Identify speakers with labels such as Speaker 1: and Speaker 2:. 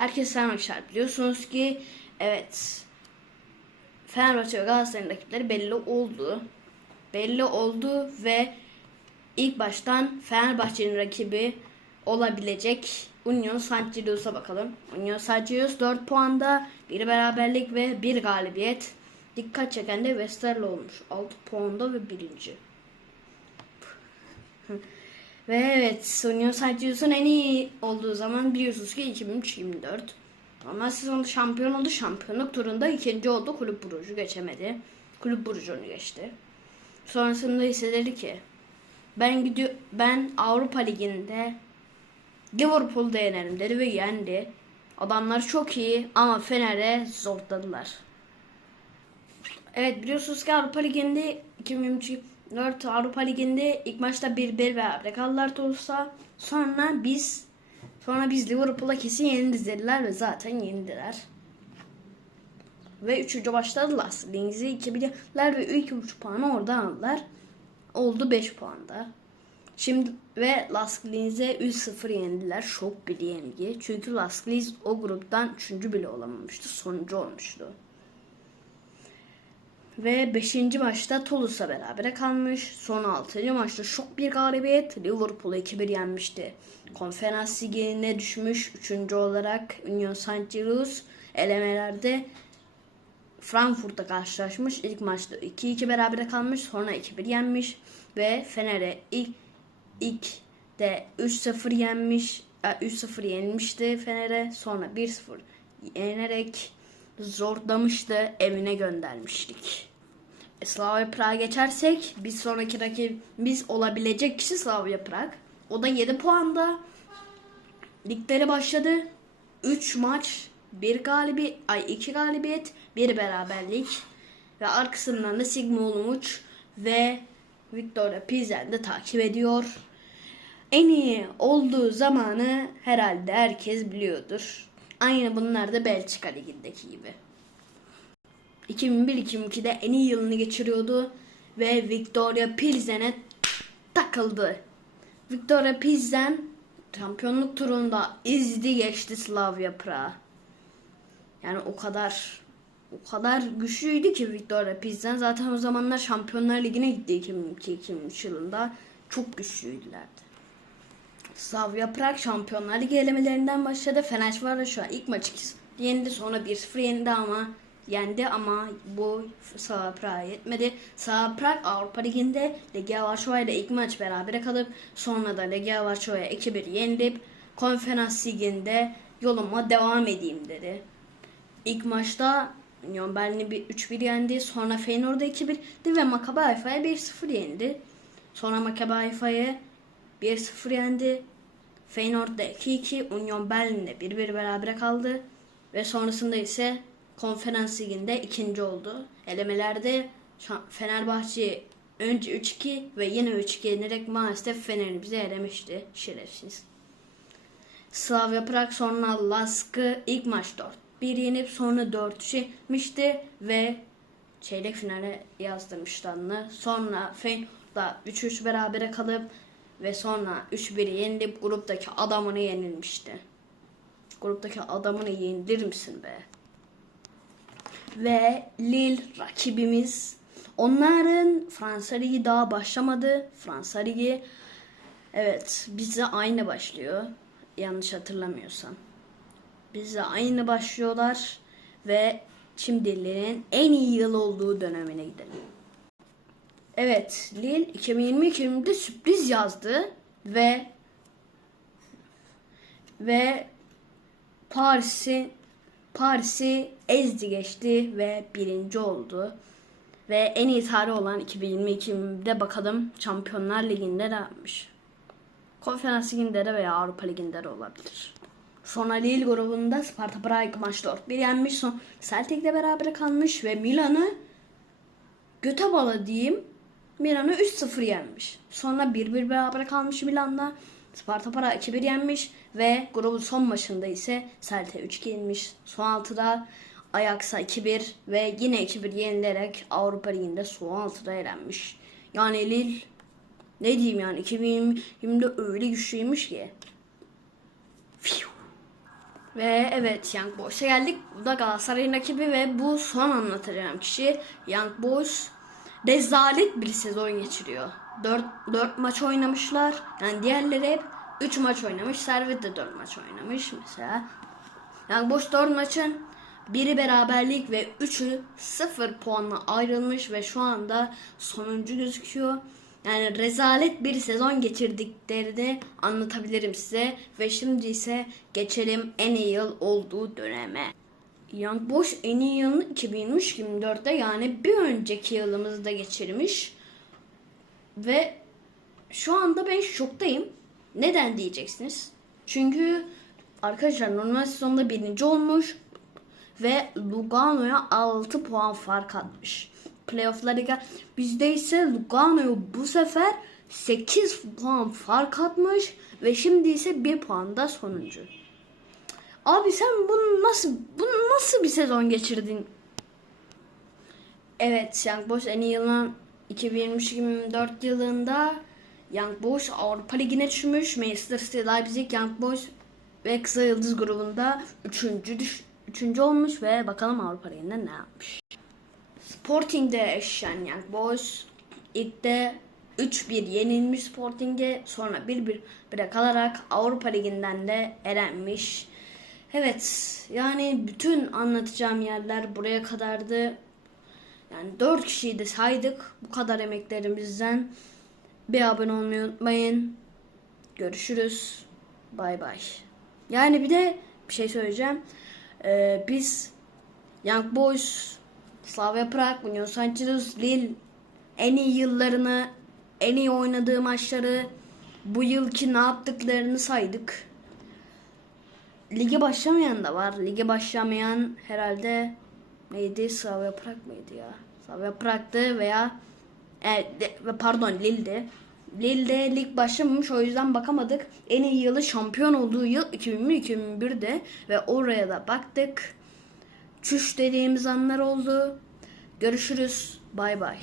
Speaker 1: Herkes selam. Biliyorsunuz ki evet Fenerbahçe ve Galatasaray'ın rakipleri belli oldu. Belli oldu ve ilk baştan Fenerbahçe'nin rakibi olabilecek Union Saint Gillois'a bakalım. Union Saint Gillois 4 puanda, bir beraberlik ve bir galibiyet. Dikkat çeken de Westerlo olmuş. 6 puanda ve birinci. Ve evet Saint Gillois'un en iyi olduğu zaman biliyorsunuz ki 2003-2004. Ama sezonda şampiyon oldu. Şampiyonluk turunda ikinci oldu. Kulüp Brugge'u geçemedi. Kulüp Brugge onu geçti. Sonrasında ise dedi ki ben gidiyor ben Avrupa Ligi'nde Liverpool'da yenerim dedi ve yendi. Adamlar çok iyi ama Fener'e zorladılar. Evet biliyorsunuz ki Avrupa Ligi'nde 2024 Avrupa Ligi'nde ilk maçta 1-1 beraber kaldılar Toulouse'a. Sonra biz sonra biz Liverpool'a kesin yeniliriz dediler ve zaten yenildiler. Ve 3. başladılar. Links'i 2 bilirler ve 2.5 puanı oradan aldılar. Oldu 5 puanda. Şimdi ve Las Linz'e 3-0 yendiler. Şok bir yenilgi. Çünkü Las Linz o gruptan 3. bile olamamıştı. Sonuncu olmuştu. Ve 5. maçta Toulouse'la beraber kalmış. Son 6. maçta şok bir galibiyet. Liverpool'u 2-1 yenmişti. Konferans ligine düşmüş 3. olarak Union Saint Gillois elemelerde Frankfurt'ta karşılaşmış. İlk maçta 2-2 berabere kalmış. Sonra 2-1 yenmiş. Ve Fener'e ilk, ilk de 3-0 yenmiş. 3-0 yenilmişti Fener'e. Sonra 1-0 yenerek zorlamıştı. Evine göndermiştik. Slavia Prag'a geçersek bir sonraki rakibimiz olabilecek kişi Slavia Prag. O da 7 puanda. Ligleri başladı. 3 maç, 1 galibi, ay 2 galibiyet, 1 beraberlik ve arkasından da Sigma Olmuç ve Victoria Pilsen de takip ediyor. En iyi olduğu zamanı herhalde herkes biliyordur. Aynı bunlar da Belçika Ligi'ndeki gibi. 2001-2002'de en iyi yılını geçiriyordu ve Victoria Pilsen'e takıldı. Victoria Pilsen şampiyonluk turunda izdi geçti Slavia Prag. Yani o kadar o kadar güçlüydü ki Victoria Pilsen. Zaten o zamanlar Şampiyonlar Ligi'ne gitti 2002-2003 yılında. Çok güçlüydülerdi. Slavia Prag Şampiyonlar Ligi elemelerinden başladı. Fenerbahçe şu an ilk maçı yendi sonra 1-0 yendi ama yendi ama bu Slavia Prag'a yetmedi. Slavia Prag Avrupa Ligi'nde Legia Varşova ile ilk maç berabere kalıp sonra da Legia Varşova'ya 2-1 yenilip Konferans Ligi'nde yoluma devam edeyim dedi. İlk maçta Union Berlin'i bir 3-1 yendi. Sonra Feyenoord'a 2-1 ve Maccabi Haifa'ya 1-0 yendi. Sonra Maccabi Haifa'yı 1-0 yendi. Feyenoord'da 2-2, Union Berlin'de 1-1 berabere kaldı. Ve sonrasında ise Konferans Ligi'nde ikinci oldu. Elemelerde Fenerbahçe önce 3-2 ve yine 3-2 yenerek maalesef Fener'i bize elemişti. Şerefsiz. Slavia Prag sonra Lask'ı ilk maç 4 1 yenip sonra 4-3 yenmişti ve çeyrek finale yazdırmışlardı. Sonra Feyenoord'da 3-3 berabere kalıp ve sonra 3-1 yenilip gruptaki adamını yenilmişti. Gruptaki adamını yenilir misin be? Ve Lille rakibimiz. Onların Fransa Ligi daha başlamadı. Fransa Ligi evet bize aynı başlıyor. Yanlış hatırlamıyorsam. Bize aynı başlıyorlar ve şimdi Lille'nin en iyi yıl olduğu dönemine gidelim. Evet, Lille 2020-2021'de sürpriz yazdı ve ve Paris'i Paris'i ezdi geçti ve birinci oldu. Ve en iyi tarih olan 2020-2021'de bakalım Şampiyonlar Ligi'nde ne yapmış. Konferans Ligi'nde de veya Avrupa Ligi'nde de olabilir. Sonra Lille grubunda Sparta Prag maç 4-1 yenmiş. Son Celtic'le beraber kalmış ve Milan'ı göte bala diyeyim Milan'ı 3-0 yenmiş. Sonra 1-1 beraber kalmış Milan'la. Sparta Prag 2-1 yenmiş ve grubun son maçında ise Celtic 3-2 yenmiş. Son 6'da Ajax'a 2-1 ve yine 2-1 yenilerek Avrupa Ligi'nde son 6'da elenmiş. Yani Lille ne diyeyim yani 2020'de öyle güçlüymüş ki. Fiu. Ve evet Young Boys'a geldik. Bu da Galatasaray'ın rakibi ve bu son anlatacağım kişi Young Boys rezalet bir sezon geçiriyor. 4, 4 maç oynamışlar. Yani diğerleri hep 3 maç oynamış. Servet de 4 maç oynamış mesela. Young Boys 4 maçın biri beraberlik ve 3'ü 0 puanla ayrılmış ve şu anda sonuncu gözüküyor. Yani rezalet bir sezon geçirdiklerini anlatabilirim size. Ve şimdi ise geçelim en iyi yıl olduğu döneme. Young Boys en iyi yılını 2023-2024'te yani bir önceki yılımızda geçirmiş. Ve şu anda ben şoktayım. Neden diyeceksiniz? Çünkü arkadaşlar normal sezonda birinci olmuş ve Lugano'ya 6 puan fark atmış. Playoff'lara gel. Bizde ise Lugano'ya bu sefer 8 puan fark atmış ve şimdi ise 1 puan da sonuncu. Abi sen bunu nasıl bunu nasıl bir sezon geçirdin? Evet, Young Boys en iyi yılın 2023-2024 yılında Young Boys Avrupa Ligi'ne düşmüş. Manchester City, Leipzig, Young Boys ve Kısa Yıldız grubunda 3. Düş, 3. olmuş ve bakalım Avrupa Ligi'nde ne yapmış. Sporting'de eşleşen Young Boys ilk de 3-1 yenilmiş Sporting'e sonra 1-1 bire Avrupa Ligi'nden de elenmiş. Evet yani bütün anlatacağım yerler buraya kadardı. Yani 4 kişiyi de saydık bu kadar emeklerimizden. Bir abone olmayı unutmayın. Görüşürüz. Bay bay. Yani bir de bir şey söyleyeceğim. Ee, biz Young Boys, Slavia Prag, Union Saint-Gilles, Lille en iyi yıllarını, en iyi oynadığı maçları, bu yılki ne yaptıklarını saydık. Lige başlamayan da var. Lige başlamayan herhalde neydi? Slavia Prag mıydı ya? Slavia Prag'dı veya e, pardon Lille'de. Lille'de lig başlamamış o yüzden bakamadık. En iyi yılı şampiyon olduğu yıl 2001-2001'de ve oraya da baktık. Çüş dediğimiz anlar oldu. Görüşürüz. Bay bay.